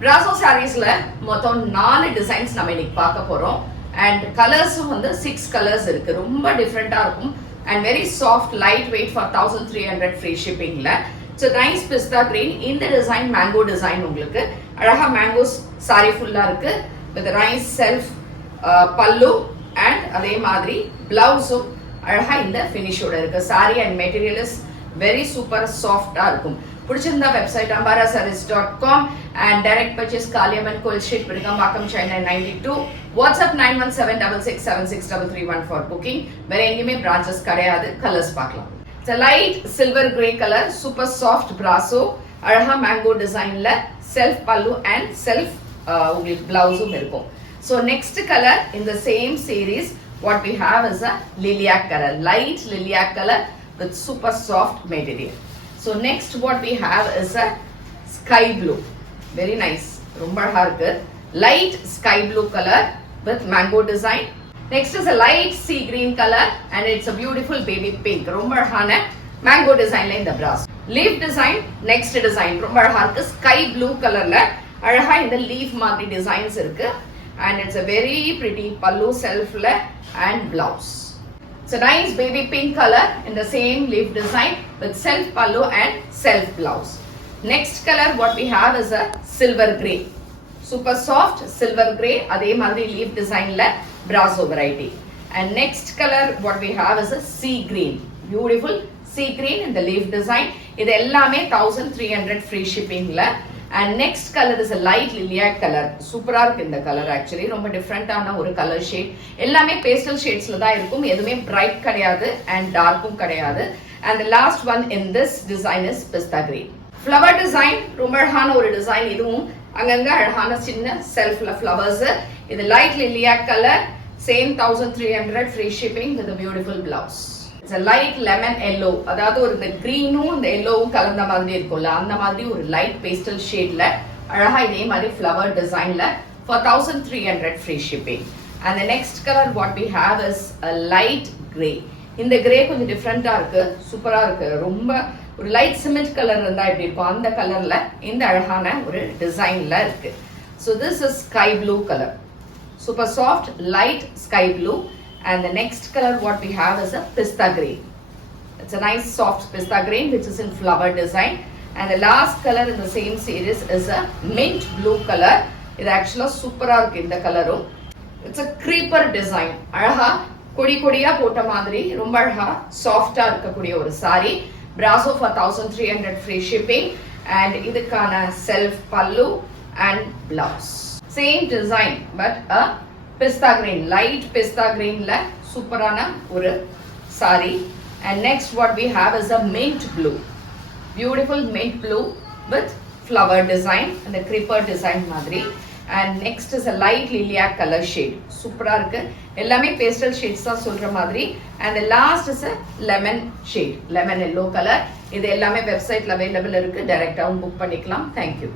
Brasso sareesல மொத்தம் 4 டிசைன்ஸ் நம்ம இன்னைக்கு பார்க்க போறோம். And கலர்ஸும் வந்து 6 கலர்ஸ் இருக்கு. ரொம்ப டிஃபரெண்டா இருக்கும் and very soft light weight for 1300 free shippingல. So nice pista green. இந்த டிசைன் மேங்கோ டிசைன் உங்களுக்கு அழகா மேங்கோஸ் saree ஃபுல்லா இருக்கு with nice self பல்லு and அதே மாதிரி பிளவுஸும் அழகா இந்த ஃபினிஷோட இருக்கு. saree and material is very super soft இருக்கும். பிடிச்சிருந்தா website ambarasarees.com and direct purchase Kaliamman Coil Street, Virukambakkam, Chennai 92. WhatsApp 9176763331 for booking. வேற எங்கேயுமே branches கிடையாது. கலர்ஸ் பார்க்கலாம். It's a light silver gray color, super soft brasso. அழகா மேங்கோ டிசைன்ல செல்ஃப் பல்லு and செல்ஃப் உங்களுக்கு பிளவுஸும் இருக்கும். So next color in the same series what we have is a lilac color, light lilac color with super soft material. So next what we have is a sky blue, very nice, ரொம்ப அழகா இருக்கு, light sky blue color with mango design. Next is a light sea green color and it's a beautiful baby pink, ரொம்ப அழகான mango designல இந்த brass. Leaf design, next design ரொம்ப அழகா இருக்கு, sky blue colorல அழகா இந்த leaf மாதிரி designs இருக்கு and it's a very pretty pallu selfல and blouse. It's a nice baby pink color in the same leaf design with self pallu and self blouse. Next color what we have is a silver gray. Super soft silver gray, adhe madri leaf design la brasso variety. And next color what we have is a sea green. Beautiful sea green in the leaf design. Idu ellame 1300 free shipping la. And next color is a light lilac color. சூப்பரா இருக்கு இந்த colour actually, ரொம்ப டிஃபரெண்டான ஒரு colour shade. எல்லாமே பேஸ்டல் ஷேட்ஸ்ல தான் இருக்கும், எதுவுமே பிரைட் கிடையாது and டார்க்கும் கிடையாது. And the last one in this design is pista green. Flower design ரொம்ப அழகான ஒரு டிசைன், இதுவும் அங்கங்க அழகான சின்ன செல்ஃப்ல ஃப்ளவர்ஸ். இது light lilac color, same 1300 free shipping with a beautiful blouse. It's a light lemon yellow, அதாவது ஒரு இந்த கிரீனும் இந்த எல்லோவும் கலந்த மாதிரி இருக்கும்ல, அந்த மாதிரி ஒரு லைட் பேஸ்டல் ஷேட்ல அழகா இதே மாதிரி ஃப்ளவர் டிசைன்ல for 1300 free shipping. And the next color what we have is a light gray. இந்த கிரே கொஞ்சம் டிஃபரெண்டா இருக்கு, சூப்பரா இருக்கு, ரொம்ப ஒரு லைட் சிமெண்ட் கலர் இருந்தா எப்படி இருக்கும் அந்த கலர்ல இந்த அழகான ஒரு டிசைன்ல இருக்கு. So this is sky blue color, super soft light sky blue. And the next color what we have is a pista green. It's a nice soft pista green which is in flower design. And the last color in the same series is a mint blue color. It actually super இருக்கு இந்த கலரும். It's a creeper design. அழகா கொடி கொடியா போட்ட மாதிரி ரொம்ப அழகா சாஃப்டா இருக்கக்கூடிய ஒரு saree. Brasso for 1300 free shipping and இதுக்கான self pallu and blouse. Same design but a pista green, light pista green la சூப்பரான ஒரு saree. And next what we have is a mint blue, beautiful mint blue with flower design and the creeper design மாதிரி. And next is a light lilac color shade, சூப்பரா இருக்கு, எல்லாமே pastel shades தான் சொல்ற மாதிரி. And the last is a lemon shade, lemon yellow color. இது எல்லாமே வெப்சைட்ல அவைலபிள் இருக்கு, டைரக்டாவும் புக் பண்ணிக்கலாம். Thank you.